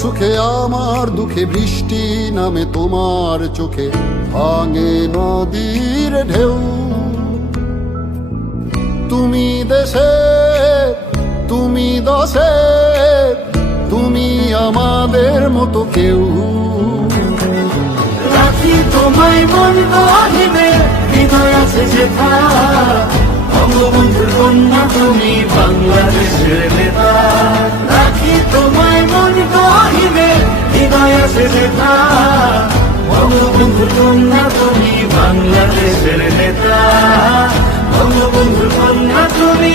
সুখে আমার দুঃখে বৃষ্টি নামে তোমার চোখে, ভাঙে নদীর ঢেউ। তুমি দেশে, তুমি দশে, তুমি আমাদের মতো কেউ। রাখি তোমায় মন গহিনে হৃদয় আছে যেথা বঙ্গবন্ধুর কন্যা তুমি বাংলাদেশের নেতা। রাখি তোমায় মন হৃদয় নেতা যেথা বঙ্গবন্ধুর কন্যা তুমি বাংলাদেশের নেতা বঙ্গবন্ধুর কন্যা তুমি